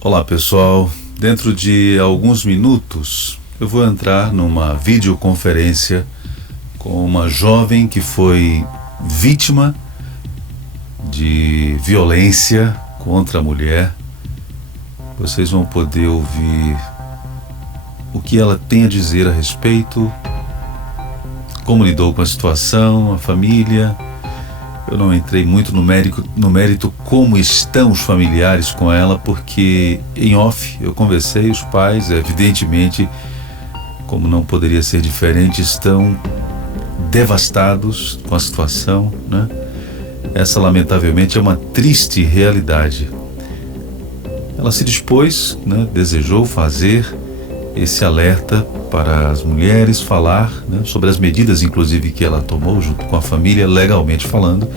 Olá pessoal, dentro de alguns minutos eu vou entrar numa videoconferência com uma jovem que foi vítima de violência contra a mulher. Vocês vão poder ouvir o que ela tem a dizer a respeito, como lidou com a situação, a família. Eu não entrei muito no mérito como estão os familiares com ela, porque em off eu conversei, os pais, evidentemente, como não poderia ser diferente, estão devastados com a situação, né? Essa, lamentavelmente, é uma triste realidade. Ela se dispôs, né, desejou fazer esse alerta para as mulheres, falar, né, sobre as medidas, inclusive, que ela tomou junto com a família, legalmente falando,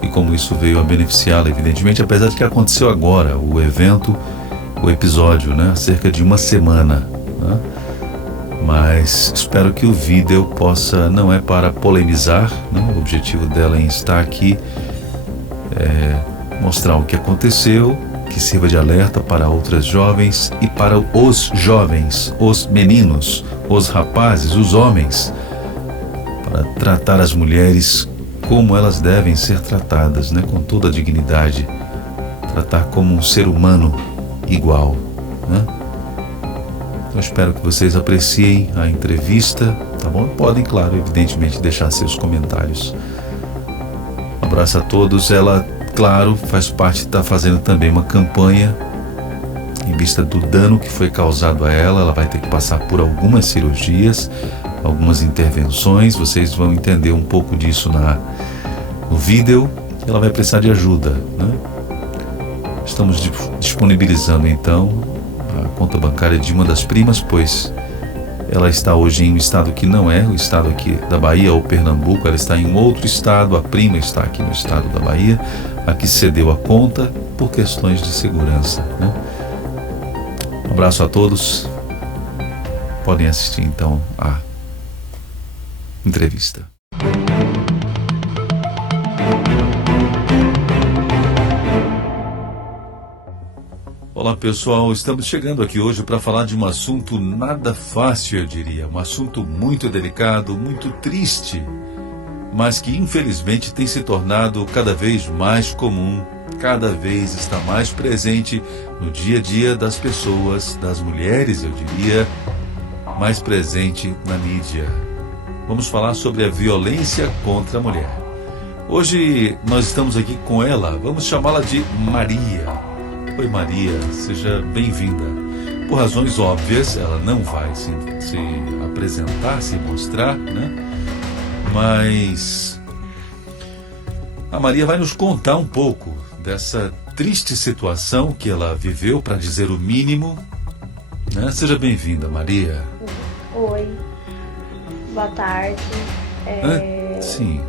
e como isso veio a beneficiá-la, evidentemente, apesar de que aconteceu agora o evento, o episódio, né, há cerca de uma semana, né? Mas espero que o vídeo possa, não é para polemizar, né, o objetivo dela em estar aqui é mostrar o que aconteceu, que sirva de alerta para outras jovens e para os jovens, os meninos, os rapazes, os homens, para tratar as mulheres como elas devem ser tratadas, né? Com toda a dignidade, tratar como um ser humano igual, né? Então espero que vocês apreciem a entrevista, tá bom? Podem, claro, evidentemente, deixar seus comentários. Um abraço a todos. Ela, claro, faz parte, está fazendo também uma campanha em vista do dano que foi causado a ela. Ela vai ter que passar por algumas cirurgias, algumas intervenções. Vocês vão entender um pouco disso no vídeo. Ela vai precisar de ajuda, né? Estamos disponibilizando então a conta bancária de uma das primas, pois ela está hoje em um estado que não é o estado aqui da Bahia ou Pernambuco. Ela está em um outro estado. A prima está aqui no estado da Bahia. Aqui cedeu a conta por questões de segurança, né? Um abraço a todos. Podem assistir então a entrevista. Olá pessoal, estamos chegando aqui hoje para falar de um assunto nada fácil, eu diria. Um assunto muito delicado, muito triste, mas que infelizmente tem se tornado cada vez mais comum, cada vez está mais presente no dia a dia das pessoas, das mulheres, eu diria, mais presente na mídia. Vamos falar sobre a violência contra a mulher. Hoje nós estamos aqui com ela, vamos chamá-la de Maria. Oi Maria, seja bem-vinda. Por razões óbvias, ela não vai se apresentar, se mostrar, né? Mas a Maria vai nos contar um pouco dessa triste situação que ela viveu, para dizer o mínimo, né? Seja bem-vinda, Maria. Oi, boa tarde. Sim.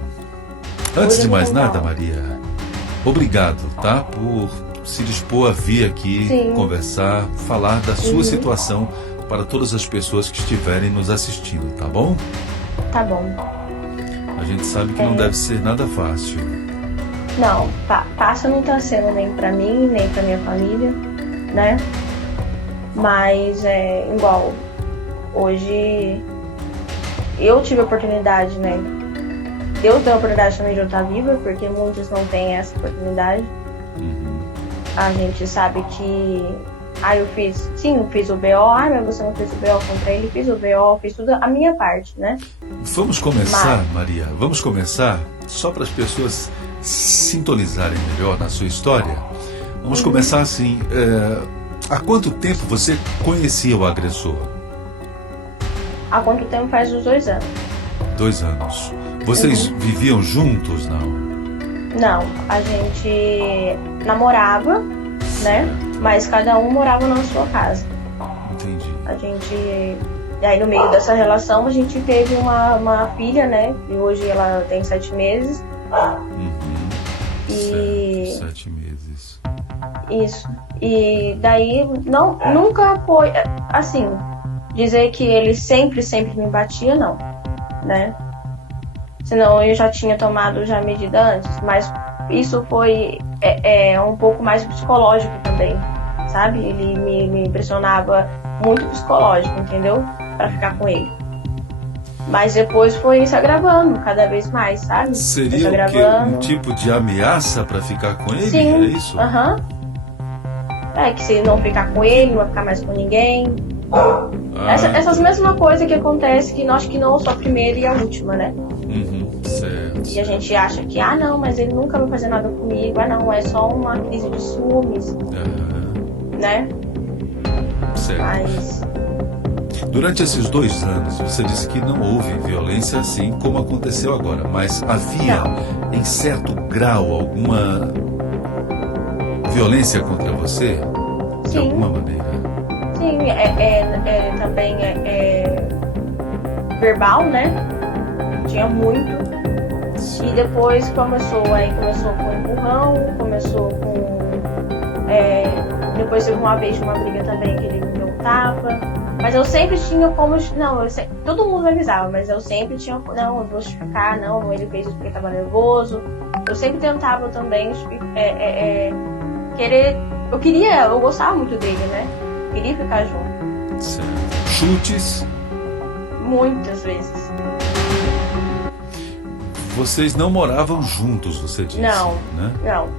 Antes de mais nada, Maria, obrigado, tá? Por se dispor a vir aqui, sim, conversar, falar da sua situação para todas as pessoas que estiverem nos assistindo, tá bom? Tá bom. A gente sabe que não deve ser nada fácil. Não, fácil não tá sendo nem pra mim, nem pra minha família, né? Mas é igual, hoje eu tive a oportunidade, né? Deus deu a oportunidade também de eu estar viva, porque muitos não têm essa oportunidade. A gente sabe que eu fiz o BO, mas você não fez o BO contra ele, fiz o BO, fiz tudo a minha parte, né? Vamos começar, Maria, vamos começar só para as pessoas sintonizarem melhor na sua história. Vamos começar assim, há quanto tempo você conhecia o agressor? Há quanto tempo? Faz uns 2 anos. 2 anos. Vocês viviam juntos, não? Não, a gente namorava, né? Mas cada um morava na sua casa. Entendi. E aí no meio dessa relação a gente teve uma filha, né? E hoje ela tem 7 meses. E 7 meses. Isso. E daí nunca foi assim, dizer que ele sempre me batia, não, né? Senão eu já tinha tomado medida antes, mas isso foi um pouco mais psicológico também, sabe? Ele me impressionava muito psicológico, entendeu? Pra ficar com ele. Mas depois foi se agravando cada vez mais, sabe? Seria o quê? Um tipo de ameaça pra ficar com ele? Sim. É isso? Aham. É que se não ficar com ele, não vai ficar mais com ninguém. Essas mesmas coisas que acontecem, que nós que não sou a primeira e a última, né? Certo. E a gente acha que, não, mas ele nunca vai fazer nada comigo. Não, é só uma crise de ciúmes. Né? Certo. Mas... Durante esses 2 anos, você disse que não houve violência assim como aconteceu agora, mas havia, em certo grau, alguma violência contra você? De alguma maneira? Sim, também verbal, né? Tinha muito. E depois começou com empurrão, começou com... depois teve uma vez uma briga também que ele me deu um tapa. Mas eu sempre tinha como... todo mundo me avisava, mas eu sempre tinha... Não, eu vou justificar, não, ele fez isso porque estava nervoso. Eu sempre tentava também querer... Eu gostava muito dele, né? Queria ficar junto. Certo. Chutes? Muitas vezes. Vocês não moravam juntos, você disse? Não, né? Não.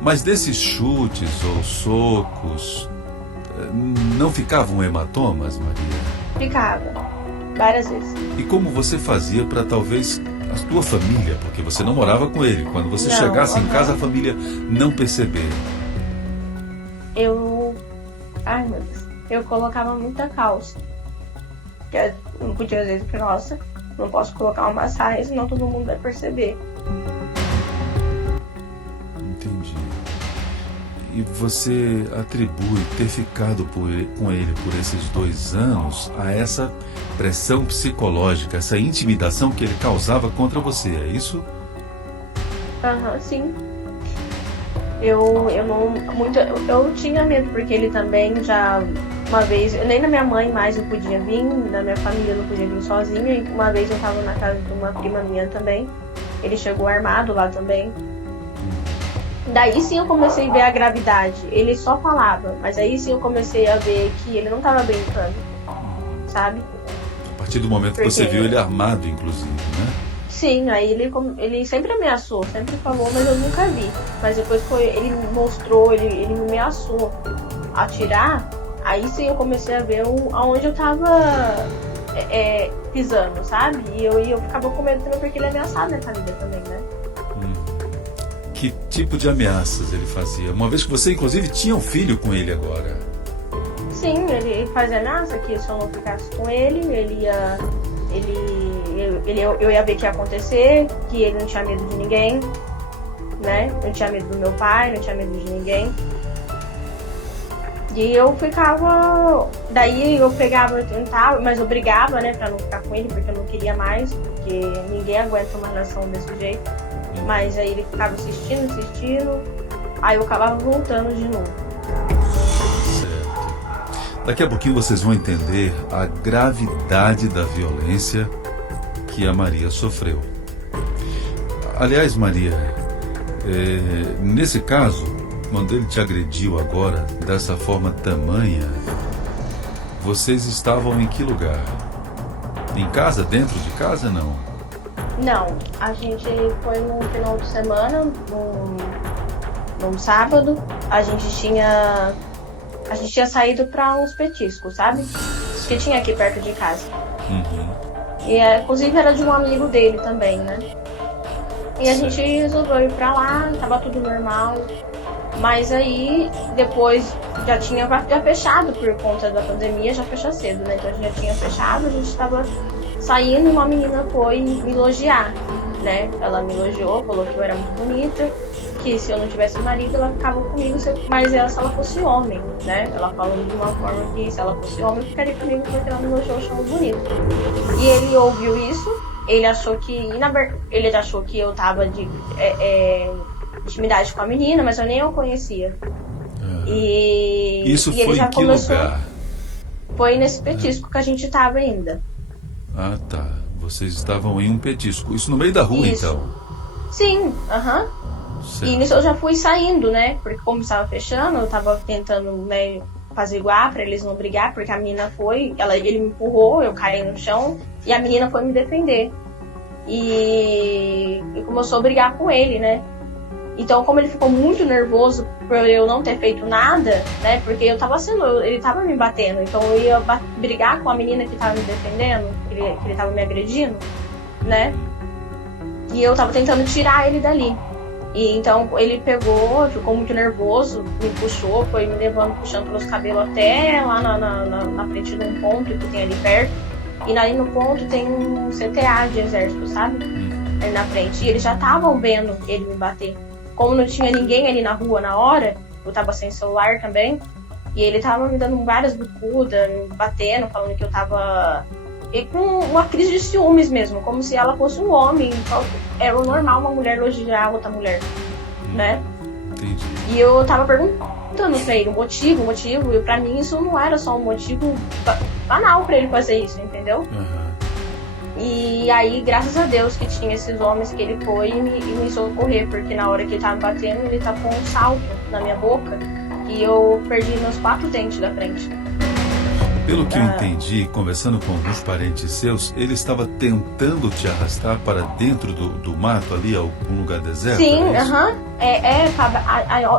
Mas desses chutes ou socos, não ficavam hematomas, Maria? Ficava. Várias vezes. E como você fazia para talvez a tua família, porque você não morava com ele, quando você chegasse em casa a família não perceber? Ai, meu Deus. Eu colocava muita calça. Eu não podia às vezes, porque, nossa, não posso colocar uma saia, senão todo mundo vai perceber. Entendi. E você atribui ter ficado com ele por esses 2 anos a essa pressão psicológica, essa intimidação que ele causava contra você, é isso? Sim. Eu tinha medo, porque ele também já, uma vez, nem na minha mãe mais eu podia vir, na minha família eu não podia vir sozinha, e uma vez eu tava na casa de uma prima minha também, ele chegou armado lá também. Daí sim eu comecei a ver a gravidade, ele só falava, mas aí sim eu comecei a ver que ele não tava brincando, sabe? A partir do momento que você viu ele armado, inclusive, né? Sim, aí ele sempre ameaçou, sempre falou, mas eu nunca vi. Mas depois ele mostrou, ele me ameaçou atirar, aí sim eu comecei a ver aonde eu tava pisando, sabe? E eu ficava com medo também porque ele ameaçava minha família também, né? Que tipo de ameaças ele fazia? Uma vez que você inclusive tinha um filho com ele agora. Sim, ele fazia ameaça que se eu não ficasse com ele, eu ia ver o que ia acontecer, que ele não tinha medo de ninguém, né? Não tinha medo do meu pai, não tinha medo de ninguém. E eu ficava... Daí eu pegava, eu tentava, mas eu brigava, né, pra não ficar com ele, porque eu não queria mais, porque ninguém aguenta uma relação desse jeito. Mas aí ele ficava insistindo, aí eu acabava voltando de novo. Certo. Daqui a pouquinho vocês vão entender a gravidade da violência que a Maria sofreu. Aliás, Maria, nesse caso, quando ele te agrediu agora, dessa forma tamanha, vocês estavam em que lugar? Em casa? Dentro de casa, não? Não, a gente foi no final de semana, num sábado, a gente tinha saído para uns petiscos, sabe? Que tinha aqui perto de casa. E inclusive era de um amigo dele também, né? E a gente resolveu ir pra lá, tava tudo normal. Mas aí, depois, já tinha fechado por conta da pandemia, já fecha cedo, né? Então a gente já tinha fechado, a gente tava saindo e uma menina foi me elogiar, né? Ela me elogiou, falou que eu era muito bonita, que se eu não tivesse marido, ela ficava comigo, mas se ela fosse homem, né? Ela falou de uma forma que se ela fosse homem, ficaria comigo porque ela me elogiou, achou bonito. E ele ouviu isso, ele achou que eu tava de intimidade com a menina, mas eu nem o conhecia. Isso e foi ele já em que começou, lugar? Foi nesse petisco que a gente tava ainda. Ah, tá. Vocês estavam em um petisco. Isso no meio da rua, Isso. então? Sim, E nisso eu já fui saindo, né? Porque como estava fechando, eu tava tentando, né, apaziguar pra eles não brigar, porque a menina foi, ele me empurrou, eu caí no chão e a menina foi me defender. E começou a brigar com ele, né? Então, como ele ficou muito nervoso por eu não ter feito nada, né? Porque ele tava me batendo, então eu ia brigar com a menina que tava me defendendo, que ele tava me agredindo, né? E eu tava tentando tirar ele dali. E então ele pegou, ficou muito nervoso, me puxou, foi me levando, puxando pelos cabelos até lá na frente de um ponto que tem ali perto. E ali no ponto tem um CTA de exército, sabe? Ali na frente. E eles já estavam vendo ele me bater. Como não tinha ninguém ali na rua na hora, eu tava sem celular também, e ele tava me dando várias bicudas, me batendo, falando que eu tava com uma crise de ciúmes mesmo, como se ela fosse um homem. Era o normal uma mulher elogiar outra mulher, né? Entendi. E eu tava perguntando pra ele o motivo, e pra mim isso não era só um motivo banal pra ele fazer isso, entendeu? Uhum. E aí, graças a Deus que tinha esses homens que ele foi e me socorrer, porque na hora que ele tava me batendo, ele tava com um salto na minha boca e eu perdi meus 4 dentes da frente. Pelo que eu entendi, conversando com alguns parentes seus, ele estava tentando te arrastar para dentro do mato ali, algum lugar deserto? Sim,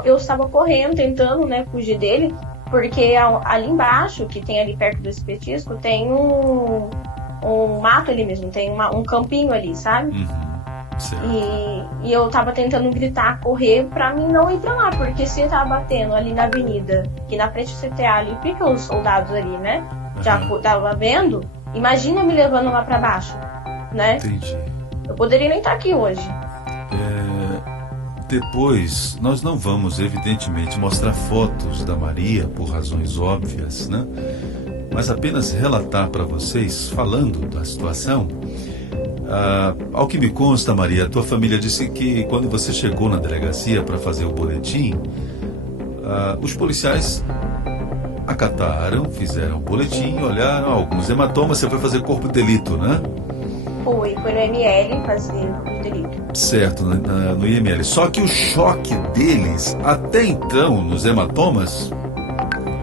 eu estava correndo, tentando, né, fugir dele, porque ali embaixo, que tem ali perto desse petisco, tem um mato ali mesmo, tem um campinho ali, sabe? Certo. E eu tava tentando gritar, correr pra mim não ir pra lá, porque se eu tava batendo ali na avenida, que na frente do CTA ali, fica os soldados ali, né? Já tava vendo, imagina me levando lá pra baixo, né? Entendi. Eu poderia nem estar aqui hoje. Depois, nós não vamos, evidentemente, mostrar fotos da Maria, por razões óbvias, né? Mas apenas relatar para vocês, falando da situação. Ao que me consta, Maria, a tua família disse que quando você chegou na delegacia para fazer o boletim, os policiais acataram, fizeram o boletim, olharam alguns hematomas, você foi fazer corpo de delito, né? Foi no IML fazer corpo de delito. Certo, no IML. Só que o choque deles, até então, nos hematomas,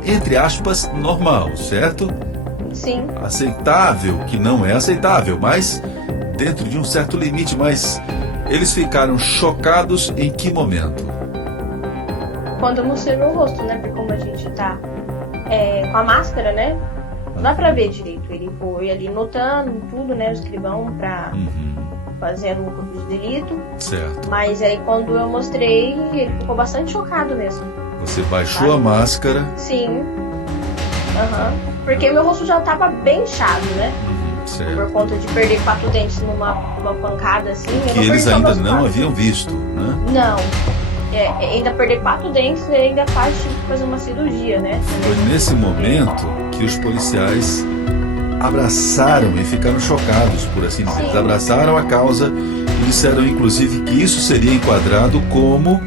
entre aspas, normal, certo? Sim. Aceitável, que não é aceitável, mas dentro de um certo limite. Mas eles ficaram chocados em que momento? Quando eu mostrei meu rosto, né? Porque como a gente tá com a máscara, né? Não dá pra ver direito. Ele foi ali notando tudo, né? O escrivão pra fazendo o corpo de delito. Certo. Mas aí quando eu mostrei, ele ficou bastante chocado mesmo. Você baixou a máscara? Sim. Porque meu rosto já tava bem inchado, né? Certo. Por conta de perder 4 dentes numa pancada assim. Que eles ainda não haviam visto, né? Não. Ainda perder 4 dentes e ainda tive que fazer uma cirurgia, né? Foi nesse momento que os policiais abraçaram e ficaram chocados, por assim dizer. Eles abraçaram a causa e disseram, inclusive, que isso seria enquadrado como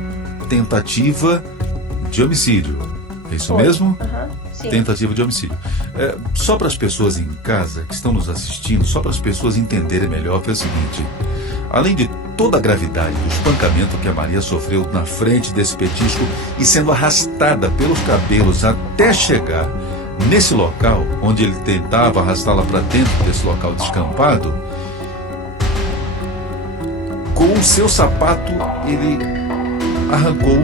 tentativa de homicídio. É isso mesmo? Sim. Tentativa de homicídio. Só para as pessoas em casa que estão nos assistindo, só para as pessoas entenderem melhor, foi o seguinte: além de toda a gravidade do espancamento que a Maria sofreu na frente desse petisco e sendo arrastada pelos cabelos até chegar nesse local, onde ele tentava arrastá-la para dentro desse local descampado, com o seu sapato ele arrancou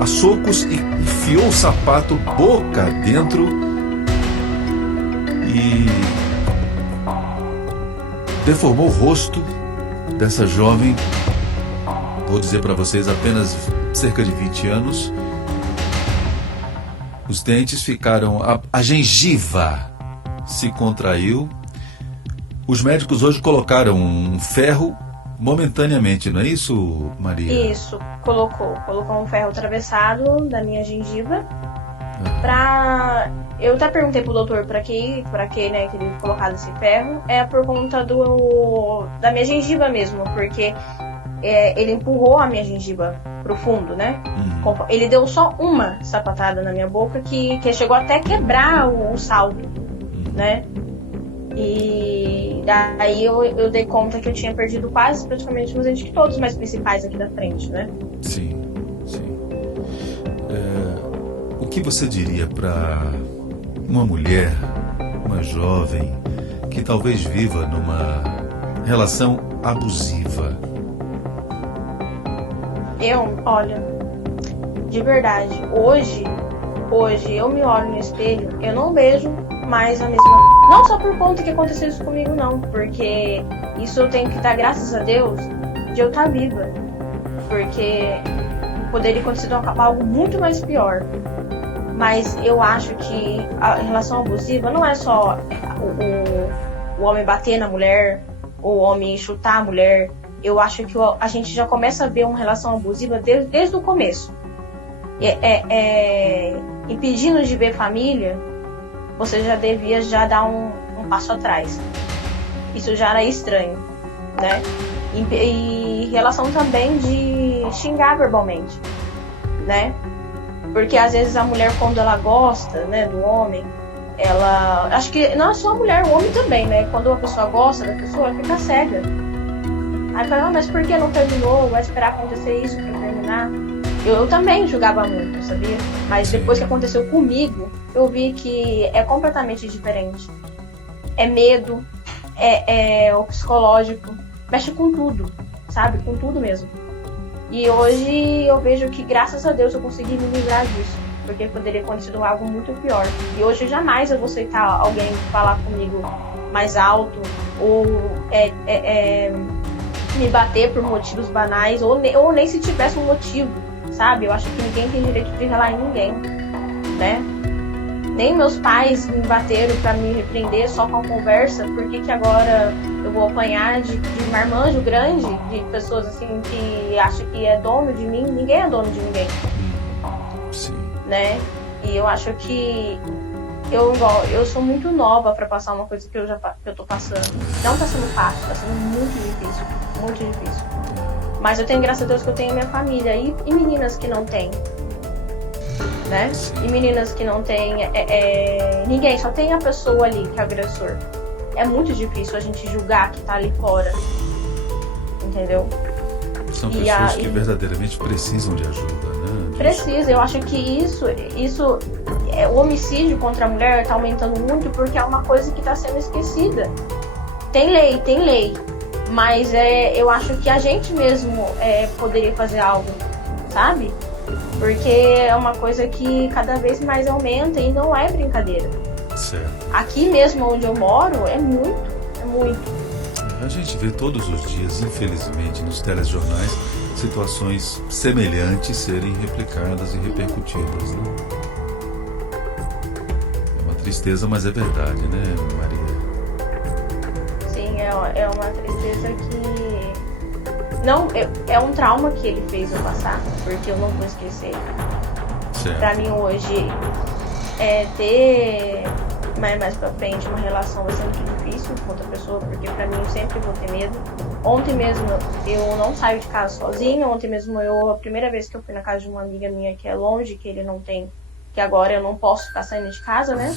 a socos e enfiou o sapato boca dentro e deformou o rosto dessa jovem, vou dizer para vocês, apenas cerca de 20 anos. Os dentes ficaram... A gengiva se contraiu. Os médicos hoje colocaram um ferro momentaneamente, não é isso, Maria? Isso, colocou um ferro atravessado da minha gengiva. Eu até perguntei pro doutor pra que, né, que ele colocado esse ferro. É por conta da minha gengiva mesmo, porque ele empurrou a minha gengiva pro fundo, né? Ele deu só uma sapatada na minha boca que chegou até quebrar o salto, né? E daí eu dei conta que eu tinha perdido quase praticamente os dentes, todos os mais principais aqui da frente, né? Sim, sim. O que você diria para uma mulher, uma jovem, que talvez viva numa relação abusiva? Olha, de verdade, hoje eu me olho no espelho, eu não vejo mais a mesma... Não só por conta que aconteceu isso comigo, não, porque isso eu tenho que dar graças a Deus de eu estar viva, porque poderia acontecer algo muito mais pior. Mas eu acho que a relação abusiva não é só o homem bater na mulher, ou o homem chutar a mulher. Eu acho que a gente já começa a ver uma relação abusiva desde o começo. Impedindo de ver família, você já devia dar um passo atrás. Isso já era estranho, né? E relação também de xingar verbalmente, né? Porque às vezes a mulher, quando ela gosta, né, do homem, ela... Acho que não é só a mulher, o homem também, né? Quando a pessoa gosta da pessoa, ela fica cega. Aí fala, mas por que não terminou? Vai esperar acontecer isso pra terminar? Eu também julgava muito, sabia? Mas depois que aconteceu comigo, eu vi que é completamente diferente. É medo, é o psicológico, mexe com tudo, sabe? Com tudo mesmo. E hoje eu vejo que, graças a Deus, eu consegui me livrar disso, porque poderia acontecer algo muito pior. E hoje jamais eu vou aceitar alguém falar comigo mais alto, ou me bater por motivos banais, ou nem se tivesse um motivo, sabe? Eu acho que ninguém tem direito de relar em ninguém, né? Nem meus pais me bateram pra me repreender só com a conversa. Por que agora eu vou apanhar de marmanjo grande, de pessoas assim que acham que é dono de mim? Ninguém é dono de ninguém. Sim. Né? E eu acho que eu sou muito nova pra passar uma coisa que eu tô passando. Não tá sendo fácil, tá sendo muito difícil. Muito difícil. Mas eu tenho, graças a Deus, que eu tenho minha família. E meninas que não têm. Né? E meninas que não têm ninguém, só tem a pessoa ali que é o agressor. É muito difícil a gente julgar que tá ali fora, entendeu? São pessoas que verdadeiramente precisam de ajuda, né? Precisa, eu acho que isso o homicídio contra a mulher tá aumentando muito porque é uma coisa que tá sendo esquecida. Tem lei, mas eu acho que a gente mesmo poderia fazer algo, sabe? Porque é uma coisa que cada vez mais aumenta e não é brincadeira. Certo. Aqui mesmo onde eu moro é muito. A gente vê todos os dias, infelizmente, nos telejornais, situações semelhantes serem replicadas e repercutidas, né? É uma tristeza, mas é verdade, né, Maria? Sim, é uma tristeza que... Não, é um trauma que ele fez eu passar, porque eu não vou esquecer. Certo. Pra mim hoje, ter mais pra frente uma relação vai ser muito difícil com outra pessoa, porque pra mim eu sempre vou ter medo. Ontem mesmo eu não saio de casa sozinha, ontem mesmo a primeira vez que eu fui na casa de uma amiga minha que é longe, que ele não tem, que agora eu não posso ficar saindo de casa, né,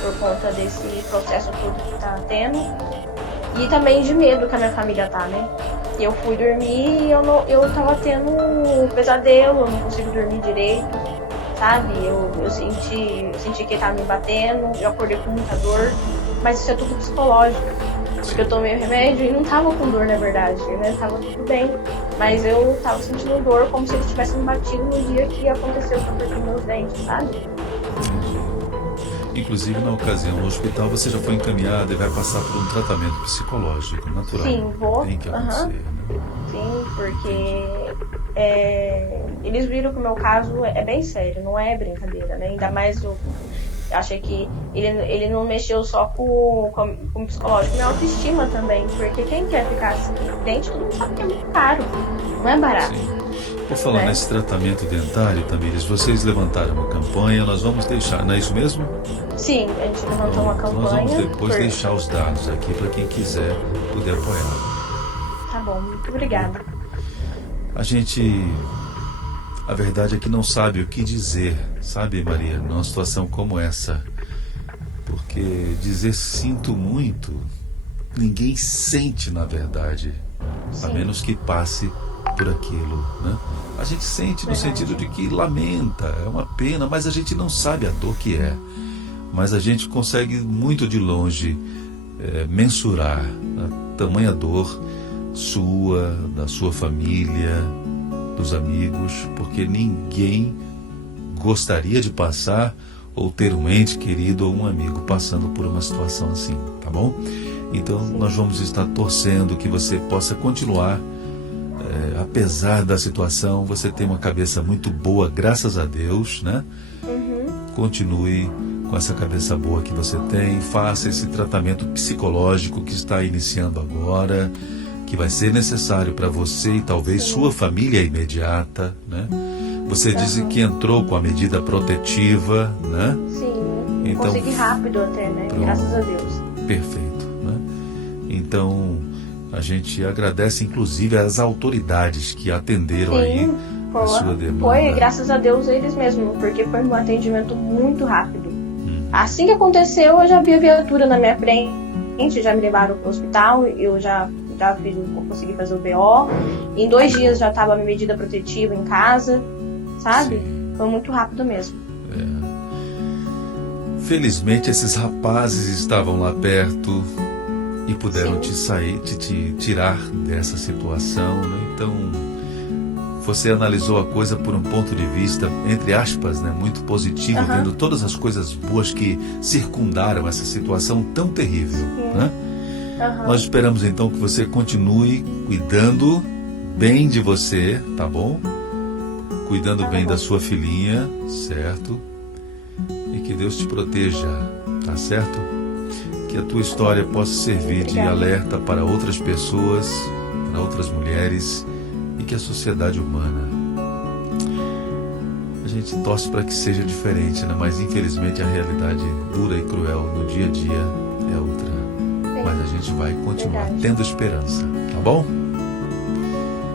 por conta desse processo todo que tá tendo. E também de medo que a minha família tá, né? Eu fui dormir e eu tava tendo um pesadelo, eu não consigo dormir direito, sabe? Eu senti que ele tava me batendo, eu acordei com muita dor, mas isso é tudo psicológico, porque eu tomei o remédio e não tava com dor, na verdade, né? Tava tudo bem, mas eu tava sentindo dor como se ele tivesse me batido no dia que aconteceu que eu perdi meus dentes, sabe? Inclusive, na ocasião, no hospital, você já foi encaminhada e vai passar por um tratamento psicológico natural. Sim, vou. Tem que acontecer, né? Sim, porque eles viram que o meu caso é bem sério, não é brincadeira, né? Ainda mais eu achei que ele não mexeu só com o psicológico, minha autoestima também, porque quem quer ficar assim, dente, todo mundo sabe que é muito caro, não é barato. Sim. Por falar nesse tratamento dentário, Tamires, vocês levantaram uma campanha, nós vamos deixar, não é isso mesmo? Sim, a gente levantou uma campanha. Nós vamos depois deixar os dados aqui para quem quiser poder apoiar. Tá bom, muito obrigada. A verdade é que não sabe o que dizer, sabe, Maria, numa situação como essa. Porque dizer sinto muito, ninguém sente na verdade, Sim. a menos que passe por aquilo, né? A gente sente no sentido de que lamenta, é uma pena, mas a gente não sabe a dor que é. Mas a gente consegue muito de longe mensurar a tamanha dor sua, da sua família, dos amigos, porque ninguém gostaria de passar ou ter um ente querido ou um amigo passando por uma situação assim, tá bom? Então nós vamos estar torcendo que você possa continuar, apesar da situação, você tem uma cabeça muito boa, graças a Deus, né? Continue com essa cabeça boa que você tem, faça esse tratamento psicológico que está iniciando agora, que vai ser necessário para você e talvez sua família imediata, né? Você disse que entrou com a medida protetiva, né? Sim, então, consegui rápido até, né? Pronto. Graças a Deus. Perfeito, né? Então, a gente agradece inclusive às autoridades que atenderam aí a sua demanda. Foi, graças a Deus, eles mesmos, porque foi um atendimento muito rápido. Assim que aconteceu, eu já vi a viatura na minha frente, já me levaram para o hospital, eu já consegui fazer o BO. Em 2 dias já estava a medida protetiva em casa, sabe? Sim. Foi muito rápido mesmo. Felizmente esses rapazes estavam lá perto e puderam te tirar dessa situação, né? Então você analisou a coisa por um ponto de vista, entre aspas, né, muito positivo, vendo todas as coisas boas que circundaram essa situação tão terrível, né? Nós esperamos então que você continue cuidando bem de você, tá bom? Cuidando bem da sua filhinha, certo? E que Deus te proteja, tá certo? Que a tua história possa servir de alerta para outras pessoas, para outras mulheres e que a sociedade humana. A gente torce para que seja diferente, né? Mas infelizmente a realidade dura e cruel no dia a dia é outra. Mas a gente vai continuar tendo esperança, tá bom?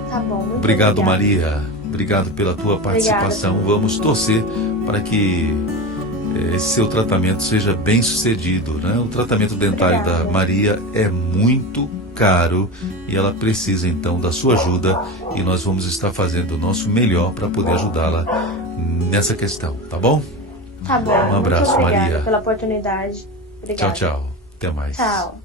Tá bom. Obrigado, Maria. Obrigado pela tua participação. Vamos torcer para que esse seu tratamento seja bem sucedido, né? O tratamento dentário da Maria é muito caro e ela precisa então da sua ajuda e nós vamos estar fazendo o nosso melhor para poder ajudá-la nessa questão, tá bom? Tá bom. Um abraço, muito Maria. pela oportunidade. Obrigada. Tchau, tchau. Até mais. Tchau.